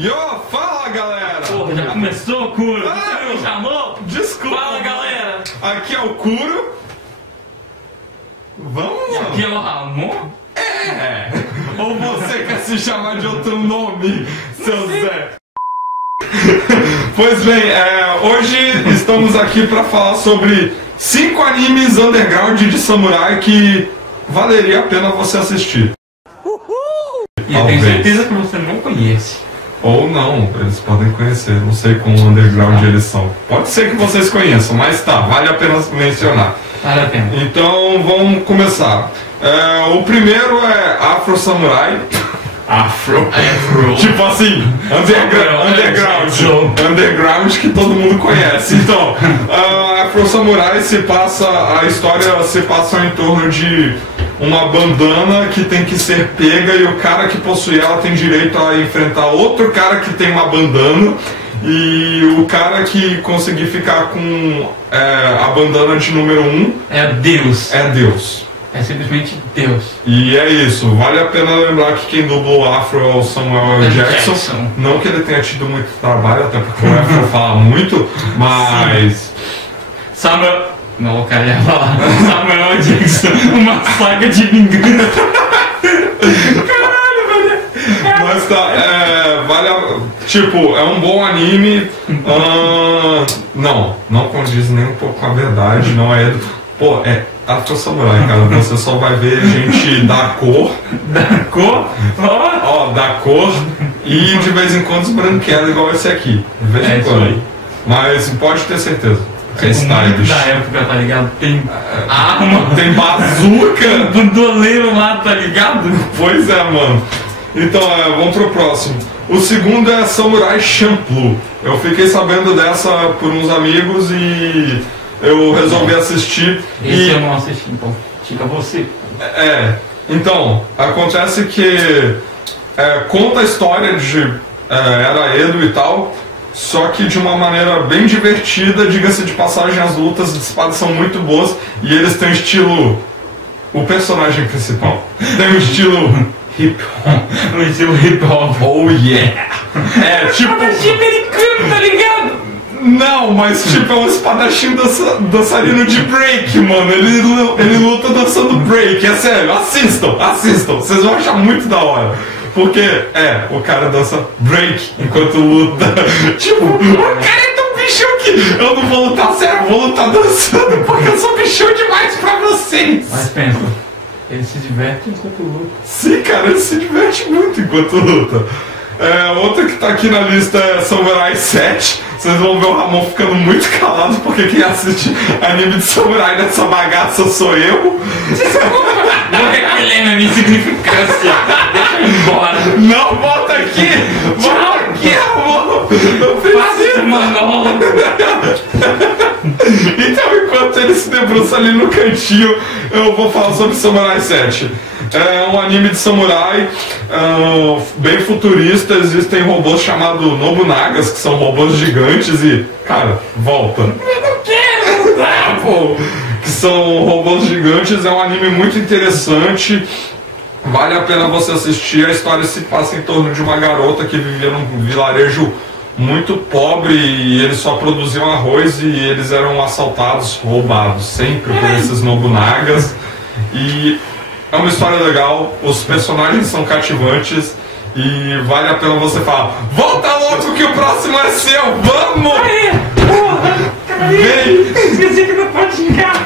Yo, fala galera! Porra, já começou, Kuro? Ah, Você me chamou? Desculpa! Fala, galera! Aqui é o Kuro. Vamos, mano! Aqui é o Ramon? É! Ou você quer se chamar de outro nome, seu Zé? Pois bem, hoje estamos aqui para falar sobre 5 animes underground de samurai que valeria a pena você assistir. E eu tenho certeza que você não conhece. Ou não, eles podem conhecer, não sei quão underground eles são. Pode ser que vocês conheçam, mas tá, vale a pena mencionar. Vale a pena. Então vamos começar. O primeiro é Afro Samurai. Afro. Tipo assim, underground que todo mundo conhece. Então, Afro Samurai a história se passa em torno de uma bandana que tem que ser pega e o cara que possui ela tem direito a enfrentar outro cara que tem uma bandana, e o cara que conseguir ficar com a bandana de número 1 é Deus. É Deus. É simplesmente Deus. E é isso, vale a pena lembrar que quem dublou o Afro é o Samuel L. Jackson. Não que ele tenha tido muito trabalho, até porque o Afro fala muito, mas... Samuel... Não, o cara ia falar Samuel Jackson, uma saga de vingança. Caralho, velho. Mas tá, tipo, é um bom anime. Não condiz nem um pouco com a verdade, não é... Pô, é Afro Samurai, cara, você só vai ver gente da cor. Da cor? Ó, da cor. E de vez em quando branquelos igual esse aqui. De vez em quando. Mas pode ter certeza. É stylish. Da época, tá ligado? Tem arma, tem bazuca, bandoleiro lá, tá ligado? Pois é, mano. Então, vamos pro próximo. O segundo é Samurai Champloo. Eu fiquei sabendo dessa por uns amigos e eu resolvi assistir. Esse eu não assisti, então fica você. Então, acontece que conta a história de Era Edo e tal, só que de uma maneira bem divertida. Diga-se de passagem, as lutas de espada são muito boas e eles têm estilo... O personagem principal tem um estilo hip-hop. Um estilo hip-hop. Oh yeah! Tipo... Espadachim americano, tá ligado? Não, mas tipo é um espadachim dançarino de break, mano. Ele luta dançando break, é sério. Assistam, vocês vão achar muito da hora. Porque, o cara dança break enquanto luta. Tipo, o cara é tão bichão que eu não vou lutar sério, eu vou lutar dançando, porque eu sou bichão demais pra vocês. Mas pensa, ele se diverte enquanto luta. Sim, cara, ele se diverte muito enquanto luta. Outra que tá aqui na lista é Samurai 7. Vocês vão ver o Ramon ficando muito calado, porque quem assiste anime de samurai nessa bagaça sou eu. Vou recolher minha significância. Deixa eu ir embora. Não, volta aqui! Volta aqui, Ramon! Não precisa! Mano. Então, enquanto ele se debruça ali no cantinho, eu vou falar sobre Samurai 7. É um anime de samurai bem futurista. Existem robôs chamados Nobunagas, que são robôs gigantes e... Cara, volta. Eu não quero voltar, pô! Que são robôs gigantes. É um anime muito interessante. Vale a pena você assistir. A história se passa em torno de uma garota que vivia num vilarejo muito pobre e eles só produziam arroz e eles eram assaltados, roubados sempre por esses Nobunagas. E é uma história legal, os personagens são cativantes e vale a pena você falar: volta logo que o próximo é seu, vamos! Aê, porra! Vem! Esqueci que não pode xingar.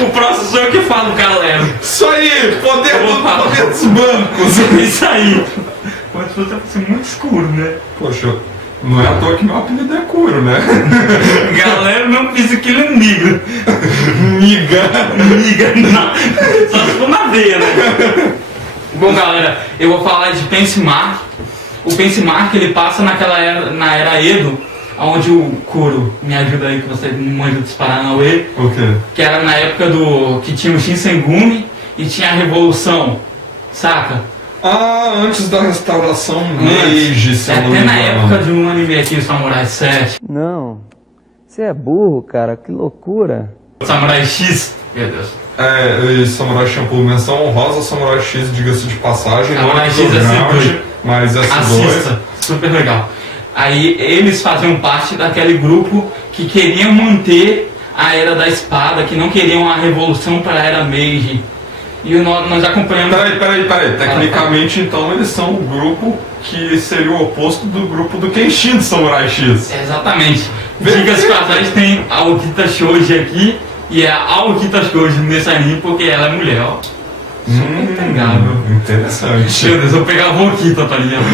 O próximo sou eu que falo, galera. Isso aí, poder dos bancos. Isso aí. Mas você fosse muito escuro, né? Poxa, não é à toa que meu apelido é Kuro, né? Galera, não fiz aquilo niga. Niga, não. Só se for na veia, né? Bom, galera, eu vou falar de Pensemark. O Pensemark, ele passa na era Edo, onde o Kuro, me ajuda aí que você manja dos Paranauê. O quê? Que era na época que tinha o Shinsengumi e tinha a Revolução, saca? Antes da restauração Meiji, se eu não me engano. Até na época de um anime aqui, o Samurai 7. Não, você é burro, cara, que loucura. Samurai X, meu Deus. E Samurai Champloo, menção honrosa, Samurai X, diga-se de passagem. Samurai X mas S2. Assista, super legal. Aí eles faziam parte daquele grupo que queriam manter a Era da Espada, que não queriam a revolução para a Era Meiji. E nós acompanhamos... Peraí. Tecnicamente, então, eles são o grupo que seria o oposto do grupo do Kenshin do Samurai X. Exatamente. Diga-se de passagem, tem a Okita Shoji aqui, e é a Okita Shoji nesse anime porque ela é mulher, ó. Interessante. Meu Deus, eu pegava o Okita, tá ligado?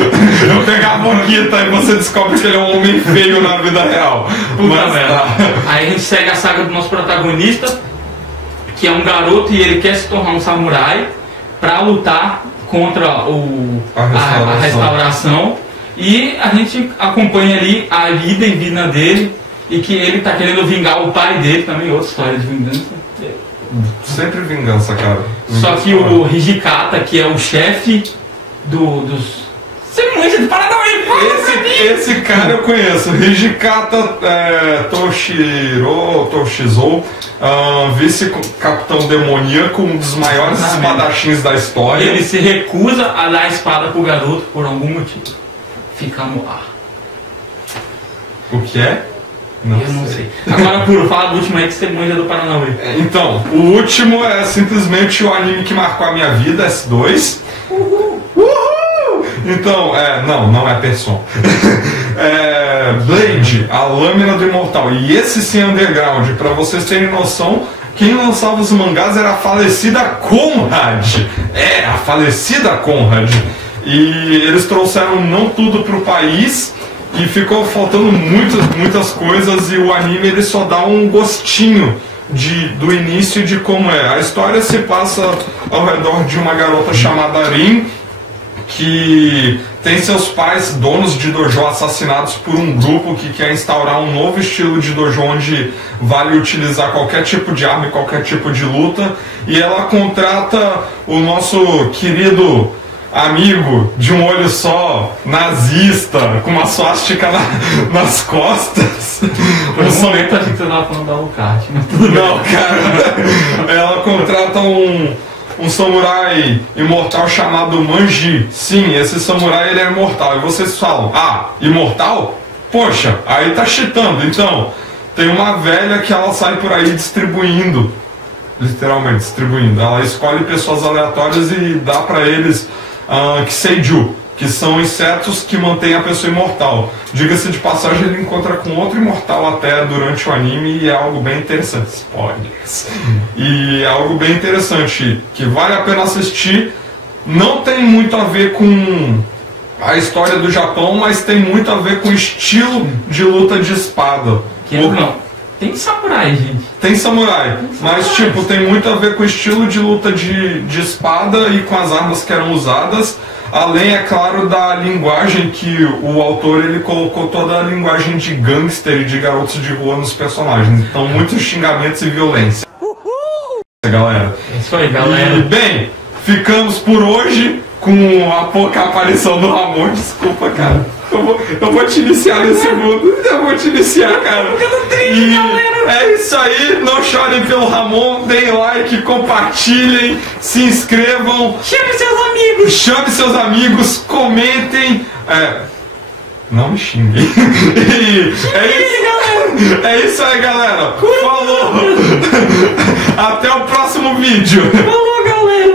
Eu pegava o Okita e você descobre que ele é um homem feio na vida real. Puta merda. Aí a gente segue a saga do nosso protagonista, que é um garoto e ele quer se tornar um samurai pra lutar contra a restauração. E a gente acompanha ali a ida e vinda dele, e que ele tá querendo vingar o pai dele também, outra história de vingança. Sempre vingança, cara. Só que o Hijikata, que é o chefe dos... Você manja de Paranauê, esse cara eu conheço. Hijikata Toshizou, vice-capitão demoníaco, um dos maiores espadachins da história. Ele se recusa a dar a espada pro garoto por algum motivo. Fica no ar. O que é? Eu não sei. Agora, Puro, fala do último aí que você manja do Paranauê. Então, o último é simplesmente o anime que marcou a minha vida, S2. Uhul! Então, não é Persona. Blade, a Lâmina do Imortal. E esse sim é underground. Pra vocês terem noção, quem lançava os mangás era a falecida Conrad. A falecida Conrad. E eles trouxeram não tudo pro país e ficou faltando muitas coisas, e o anime ele só dá um gostinho do início de como é. A história se passa ao redor de uma garota chamada Rin, que tem seus pais, donos de dojo, assassinados por um grupo que quer instaurar um novo estilo de dojo onde vale utilizar qualquer tipo de arma e qualquer tipo de luta, e ela contrata o nosso querido amigo de um olho só, nazista, com uma swastika nas costas. Por um momento achei que você tava falando da Alucard, mas tudo bem. Não, cara. Ela contrata um samurai imortal chamado Manji. Sim, esse samurai ele é imortal. E vocês falam, imortal? Poxa, aí tá cheatando. Então, tem uma velha que ela sai por aí distribuindo. Literalmente distribuindo. Ela escolhe pessoas aleatórias e dá pra eles Kiseiju, que são insetos que mantêm a pessoa imortal. Diga-se de passagem, ele encontra com outro imortal até durante o anime, e é algo bem interessante. Spoilers. E é algo bem interessante, que vale a pena assistir. Não tem muito a ver com a história do Japão, mas tem muito a ver com o estilo de luta de espada. Tem samurai, gente. Tem samurai, mas tipo, tem muito a ver com o estilo de luta de espada e com as armas que eram usadas. Além, é claro, da linguagem que o autor ele colocou toda a linguagem de gangster e de garotos de rua nos personagens. Então, muitos xingamentos e violência. Galera. É isso aí, galera. E, bem, ficamos por hoje com a pouca aparição do Ramon. Desculpa, cara. Eu vou te iniciar nesse mundo. Eu vou te iniciar, cara. E é isso aí. Não chorem pelo Ramon. Deem like, compartilhem, se inscrevam. Chame seus amigos. Chame seus amigos, comentem. Não me xinguem. É isso aí, galera. Falou. Até o próximo vídeo. Falou, galera.